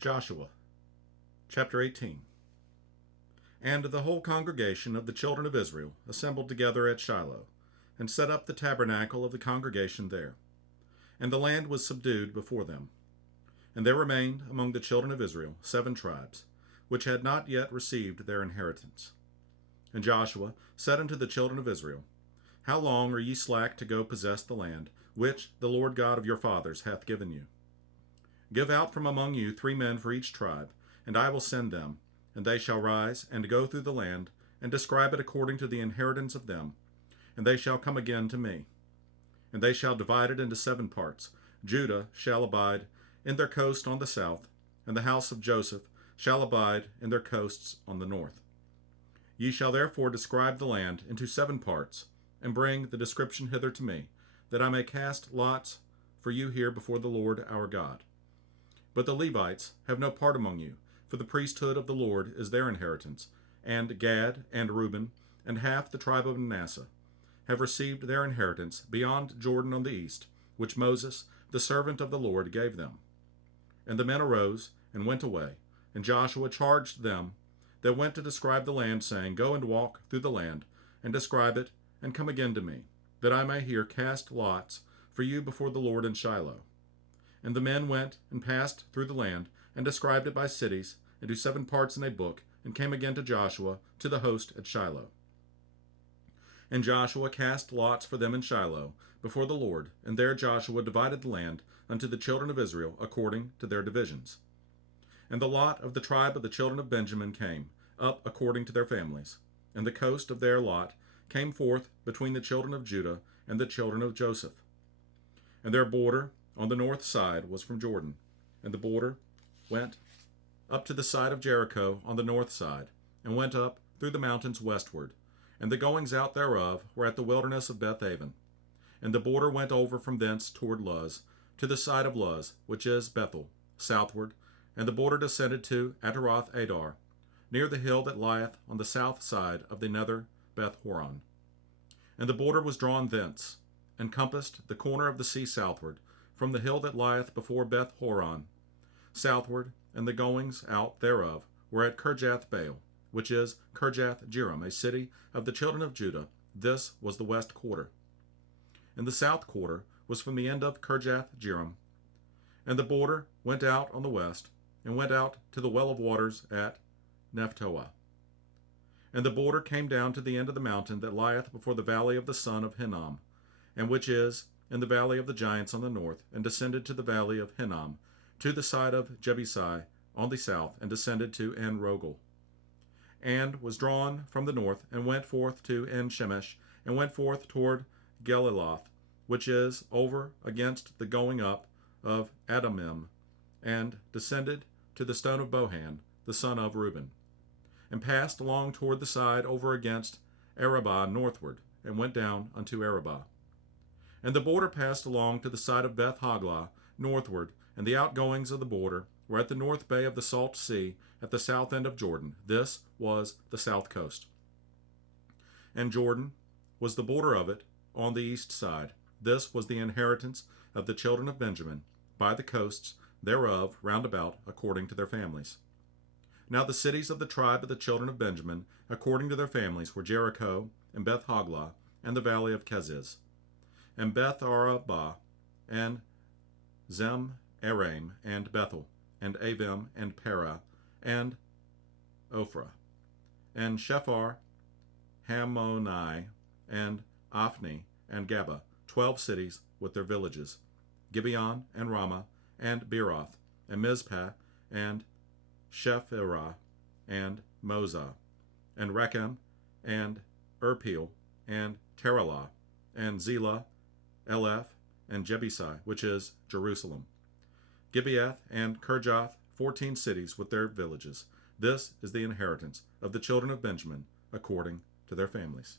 Joshua, chapter 18. And the whole congregation of the children of Israel assembled together at Shiloh, and set up the tabernacle of the congregation there. And the land was subdued before them. And there remained among the children of Israel 7 tribes, which had not yet received their inheritance. And Joshua said unto the children of Israel, How long are ye slack to go possess the land, which the Lord God of your fathers hath given you? Give out from among you 3 men for each tribe, and I will send them, and they shall rise and go through the land, and describe it according to the inheritance of them, and they shall come again to me. And they shall divide it into 7 parts. Judah shall abide in their coast on the south, and the house of Joseph shall abide in their coasts on the north. Ye shall therefore describe the land into 7 parts, and bring the description hither to me, that I may cast lots for you here before the Lord our God. But the Levites have no part among you, for the priesthood of the Lord is their inheritance, and Gad and Reuben and half the tribe of Manasseh have received their inheritance beyond Jordan on the east, which Moses, the servant of the Lord, gave them. And the men arose and went away, and Joshua charged them that went to describe the land, saying, Go and walk through the land, and describe it, and come again to me, that I may here cast lots for you before the Lord in Shiloh. And the men went and passed through the land, and described it by cities, into 7 parts in a book, and came again to Joshua, to the host at Shiloh. And Joshua cast lots for them in Shiloh, before the Lord, and there Joshua divided the land unto the children of Israel according to their divisions. And the lot of the tribe of the children of Benjamin came up according to their families, and the coast of their lot came forth between the children of Judah and the children of Joseph. And their border on the north side was from Jordan, and the border went up to the side of Jericho on the north side, and went up through the mountains westward, and the goings out thereof were at the wilderness of Bethaven. And the border went over from thence toward Luz, to the side of Luz, which is Bethel, southward, and the border descended to Ataroth Adar, near the hill that lieth on the south side of the nether Beth Horon. And the border was drawn thence, and compassed the corner of the sea southward, from the hill that lieth before Beth Horon, southward, and the goings out thereof were at Kirjath Baal, which is Kirjath Jearim, a city of the children of Judah. This was the west quarter. And the south quarter was from the end of Kirjath Jearim. And the border went out on the west, and went out to the well of waters at Nephtoah. And the border came down to the end of the mountain that lieth before the valley of the son of Hinnom, and which is in the valley of the giants on the north, and descended to the valley of Hinnom, to the side of Jebusai on the south, and descended to En Rogel, and was drawn from the north, and went forth to En Shemesh, and went forth toward Geliloth, which is over against the going up of Adamim, and descended to the stone of Bohan, the son of Reuben, and passed along toward the side over against Arabah northward, and went down unto Arabah. And the border passed along to the side of Beth Hoglah northward, and the outgoings of the border were at the north bay of the Salt Sea, at the south end of Jordan. This was the south coast. And Jordan was the border of it on the east side. This was the inheritance of the children of Benjamin, by the coasts thereof round about, according to their families. Now the cities of the tribe of the children of Benjamin, according to their families, were Jericho, and Beth Hoglah, and the valley of Keziz, and Beth Arabah, and Zem Aram, and Bethel, and Avim, and Perah, and Ophrah, and Shephar, Hammoni, and Ophni, and Gaba, 12 cities with their villages, Gibeon, and Ramah, and Beeroth, and Mizpah, and Shephirah, and Mozah, and Rechem, and Irpeel, and Teralah, and Zelah, Eleph, and Jebusai, which is Jerusalem, Gibeath, and Kirjath, 14 cities with their villages. This is the inheritance of the children of Benjamin, according to their families.